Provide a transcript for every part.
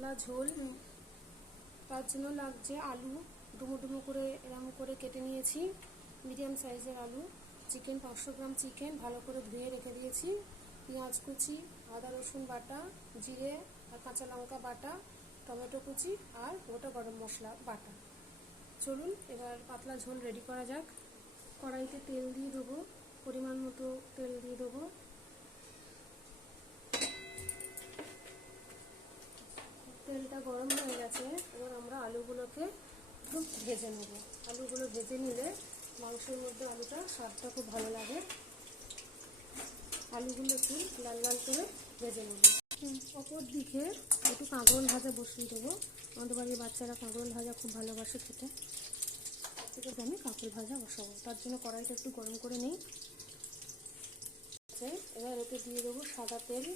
পাতলা ঝোল, তার জন্য লাগছে আলু ডুমো ডুমো করে, এরম করে কেটে নিয়েছি। মিডিয়াম সাইজের আলু, চিকেন, পাঁচশো গ্রাম চিকেন, ভালো করে ধুয়ে রেখে দিয়েছি। পেঁয়াজ কুচি, আদা, রসুন বাটা, জিরে আর কাঁচা লঙ্কা বাটা, টমেটো কুচি আর গোটা গরম মশলা বাটা। চলুন, এবার পাতলা ঝোল রেডি করা যাক। কড়াইতে তেল দিয়ে দেবো, পরিমাণ মতো তেল দিয়ে দেবো। তেলটা গরম হয়ে গেছে, এবার আমরা আলুগুলোকে একটু ভেজে নেব। আলুগুলো ভেজে নিলে মাংসের মধ্যে আলুটা স্বাদটা খুব ভালো লাগে। আলুগুলো একটু লাল লাল করে ভেজে নেব। অপর দিকে একটু কাঁকরোল ভাজা বসিয়ে দেবো। আমাদের বাড়ির বাচ্চারা কাঁকরোল ভাজা খুব ভালোবাসে খেতে। এবার আমি কাঁকরোল ভাজা বসাবো। তার জন্য কড়াইটা একটু গরম করে নিই। এবার এতে দিয়ে দেবো সাদা তেল।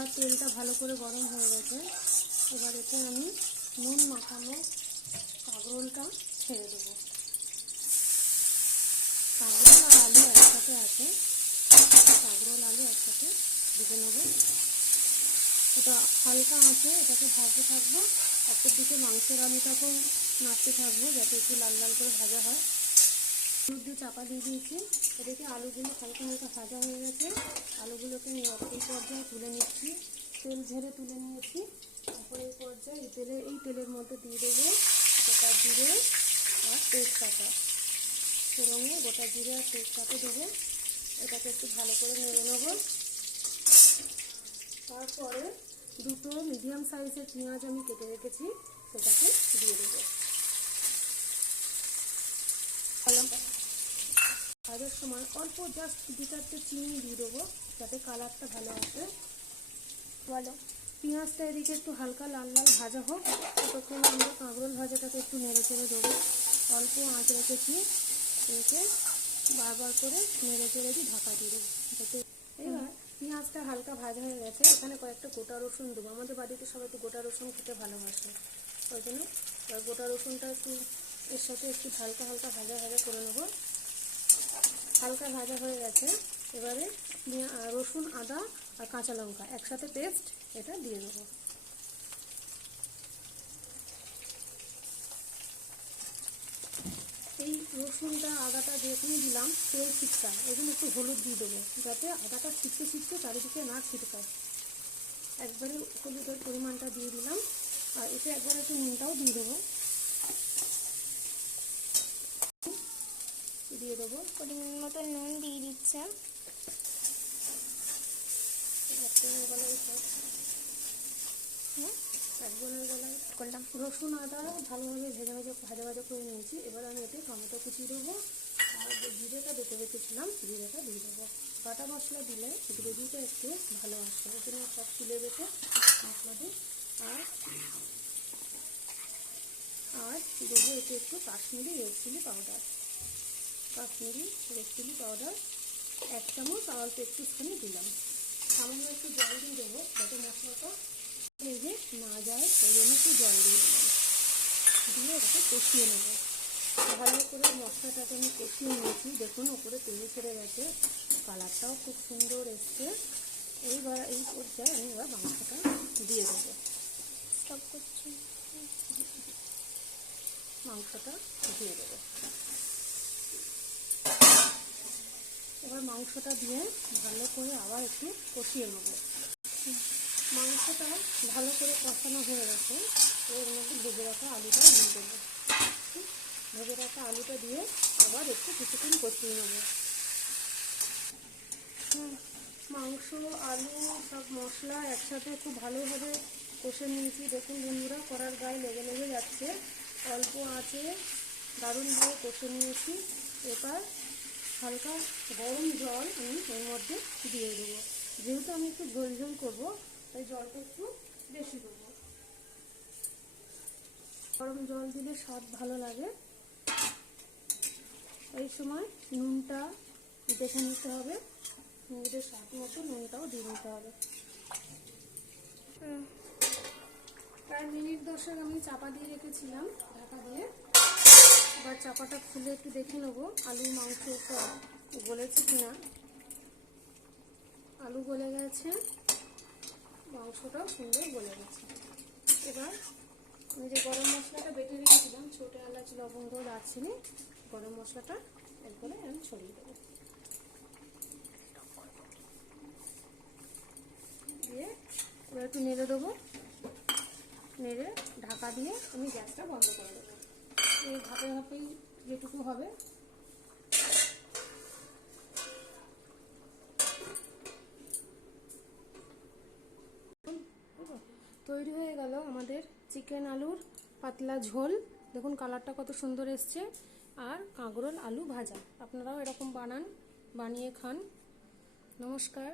আর তেলটা ভালো করে গরম হয়ে গেছে। এবার এতে আমি নুন মাখানো কাঁকরোলটা ছেড়ে দেবো। কাঁকরোল আর আলু একসাথে আছে। কাঁকরোল, আলু একসাথে ভেজে নেব। এটা হালকা আছে, এটাকে ভাজতে থাকব। অপর দিকে মাংসের আলুটাকেও নাড়তে থাকব, যাতে একটু লাল লাল করে ভাজা হয়। দিয়ে চাপা দিয়ে দিয়েছি। এদিকে আলুগুলো হালকা হালকা ভাজা হয়ে গেছে। আলুগুলোকে এই পর্যায়ে তুলে নিচ্ছি। তেল ঝেড়ে তুলে নিয়েছি। তারপরে এই পর্যায়ে এই তেলে, এই তেলের মধ্যে দিয়ে দেবো গোটা জিরে আর তেজপাতা। ফোড়নে গোটা জিরে আর তেজপাতা দেবো। এটাকে একটু ভালো করে নেড়ে নেব। তারপরে দুটো মিডিয়াম সাইজের পেঁয়াজ আমি কেটে রেখেছি। সেটাকে দিয়ে দেবো। ভাজার সময় অল্প জাস্ট দু চারটে চিনি দিয়ে দেবো যাতে কালারটা ভালো আসে। বলো পেঁয়াজটা এদিকে একটু হালকা লাল লাল ভাজা হোক ততক্ষণ আমরা কাঁকরোল ভাজাটাকে একটু নেড়ে চেড়ে দেবো। অল্প আঁচ রেখেছি একে বারবার করে নেড়ে চেড়ে দিয়ে ঢাকা দিয়ে দেবো যাতে এবার পেঁয়াজটা হালকা ভাজা হয়ে গেছে। এখানে কয়েকটা গোটা রসুন দেবো। আমাদের বাড়িতে সবাই তো গোটা রসুন খেতে ভালোবাসে। ওই জন্য গোটা রসুনটা একটু এর সাথে একটু হালকা হালকা ভাজা ভাজা করে নেব। হালকা ভাজা হয়ে গেছে। এবারে রসুন, আদা আর কাঁচা লঙ্কা। একসাথে পেস্ট এটা দিয়ে দেবো। এই রসুনটা, আদাটা যখনই দিলাম তেল ছিটকায় এখানে একটু হলুদ দিয়ে দেবো, যাতে আদাটা ছিটকে ছিটকে চারিদিকে না ছিটকায়। একবারে হলুদের পরিমাণটা দিয়ে দিলাম। আর এতে একবার একটু নুনটাও দিয়ে দেবো। দিয়ে দেবো। পরিমাণ মতো নুন দিয়ে দিচ্ছে করলাম। রসুন, আদা ভালোভাবে ভেজে ভেজে ভাজা ভাজা করে নিয়েছি। এবার আমি এতে টমেটো কুচি দেবো আর জিরেটা বেটে রেখেছিলাম, জিরেটা দিয়ে দেবো। বাটা মশলা দিলে গ্রেভিটা একটু ভালো আসে ওই সব তুলে বেটে মশলা দিই। আর আর দেবো এতে একটু Kashmiri red chilli powder Kashmiri red chilli powder এক চামচ আর অল্প একটুখানি দিলাম। সামান্য একটু জল দিয়ে দেবো যাতে মশলাটা লেগে না যায় সেই জন্য একটু জল দিয়ে দিলাম। দিয়ে ওটাকে কষিয়ে নেব। ভালো করে মশলাটাকে আমি কষিয়ে নিয়েছি। দেখুন ওপরে তেলে ছেড়ে গেছে কালারটাও খুব সুন্দর এসছে। এইবার এই পর্যায়ে আমি এবার মাংসটা দিয়ে দেবো। সব করছি। মাংসটা দিয়ে দেবো। এবার মাংসটা দিয়ে ভালো করে আবার একটু কষিয়ে নেব। মাংসটা ভালো করে কষানো হয়ে গেছে এর মধ্যে ভেজে রাখা আলুটা দিয়ে দেবো। ভেজে রাখা আলুটা দিয়ে আবার একটু কিছুক্ষণ কষিয়ে নেব। মাংস, আলু, সব মশলা একসাথে খুব ভালোভাবে কষে নিয়েছি। দেখুন বন্ধুরা, করার গায়ে লেগে লেগে যাচ্ছে। অল্প আঁচে দারুণভাবে কষে নিয়েছি। এবার হালকা গরম জল আমি এর মধ্যে দিয়ে দেবো। যেহেতু আমি একটু ঝোল ঝোল করব, তাই জলটা একটু বেশি দেবো। গরম জল দিলে স্বাদ ভালো লাগে। এই সময় নুনটা দেখে নিতে হবে। নিজেদের স্বাদ মতো নুনটাও দিয়ে নিতে হবে। প্রায় মিনিট দশেক আমি চাপা দিয়ে রেখেছিলাম ঢাকা দিয়ে। এবার চাপাটা খুলে একটু দেখে নেব। আলু, মাংস সব গলেছে কিনা? আলু গলে গেছে মাংসটাও সুন্দর গলে গেছে। এবার আমি যে গরম মশলাটা বেটে রেখেছিলাম, ছোটো এলাচ, লবঙ্গ, দারচিনি, গরম মশলাটা একবারে আমি ছড়িয়ে দেবো। দিয়ে এবার একটু নেড়ে দেবো। নেড়ে ঢাকা দিয়ে আমি গ্যাসটা বন্ধ করে দেবো। এই ধাপে ধাপেই যেটুকু হবে। তৈরি হয়ে গেল আমাদের চিকেন আলুর পাতলা ঝোল। দেখুন কালারটা কত সুন্দর এসছে। আর কাঁকরোল আলু ভাজা। আপনারাও এরকম বানান, বানিয়ে খান। নমস্কার।